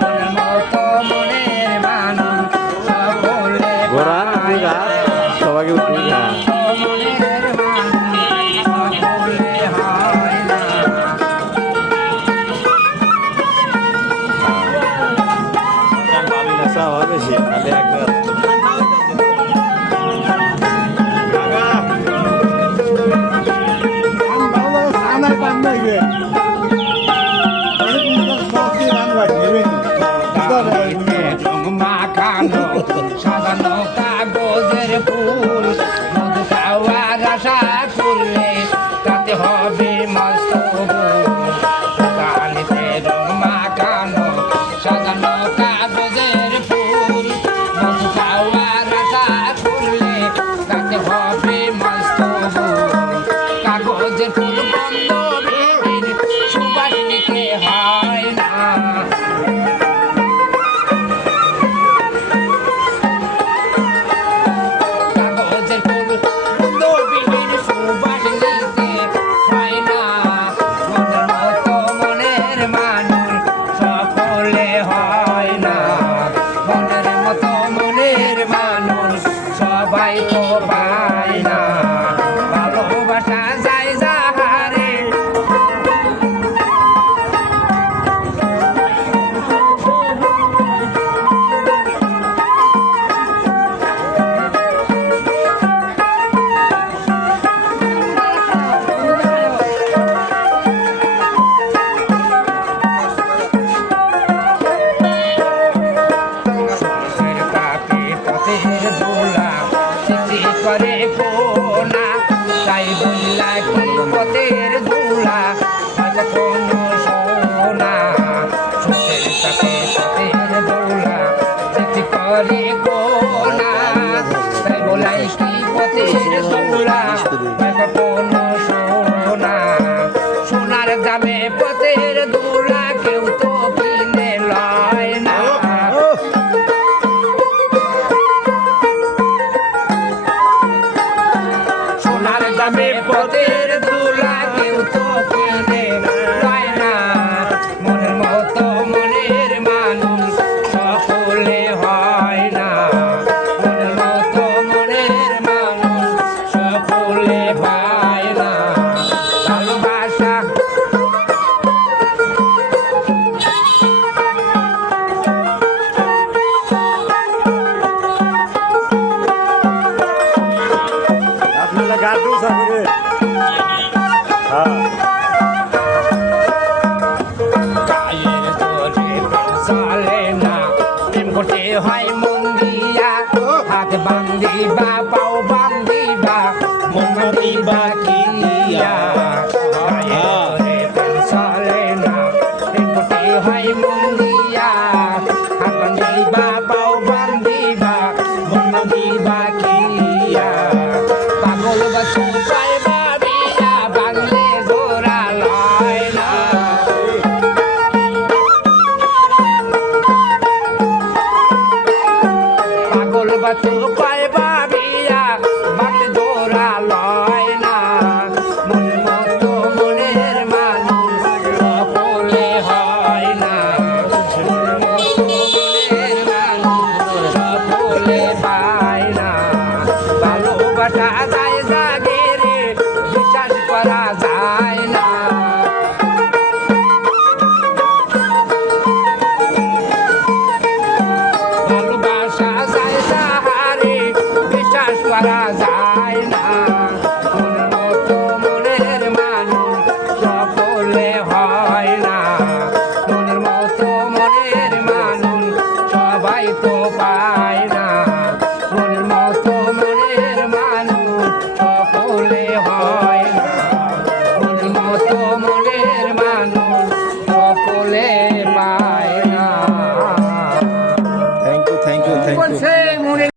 মনের মতো মনের মানুষ সকলে সবাইকে উঠবে মনের মানুষ সকলে হয় না। বেশি খালি একবার মাখানো সাজানো কাগজের ফুল মধু খাওয়ার আশা করলে তাতে হবে মস্ত গালিতে রং মাখানো সাজানো কাগজের ফুল মধু খাওয়ার আশা করলে তাতে হবে মস্ত কাগজের ফুল বন্ধ সুবাস নিতে হয় না। সবাই তো পায় না ভালোবাসা যায় যাহারে করে কোনা তাই বললা কি পথের ধুলা কোনো সোনা সুখের সাথে পথের দোলা যেটি করে কোনা তাই বলাই কি পথের দোলা কোনো সোনা সোনার দামে পথের দোলা কেউ তো কিনে লয় না। দামে পথের ধুলা কেউ তো কিনে পায় না। মনের মতো মনের মানুষ সকলে হয় না। মনের মতো মনের মানুষ সকলে পায় না। ভালোবাসা গাড়ি সাগরে গায়ের জোরে চলে না প্রেম করতে হয় মন দিয়া হাত বান্ধিবা পাও বান্ধিবা মন দিবা কিয়া গায়ের জোরে চলে না প্রেম করতে হয় মন দিয়া হাত বান্ধিবা পাও বান্ধিবা মন দিবা কিয়া পাগল বাছু পায় ভাবিয়া বাংলে গোরা লয় না। পাগল বাছু পায় ভাবিয়া বাংলে গোরা লয় না। মনের মতো মনের মানুষ সকলে হয় না। মনের মতো মনের মানুষ সকলে পায় না। ভালোবাসা যায় জাগে রে বিশ্বাস করা যায় না। ভালোবাসা যায় যাহারে বিশ্বাস করা যায় না। মনের মতো মনের মানুষ সকলে হয় না। মনের মতো মনের মানুষ সবাই তো পায়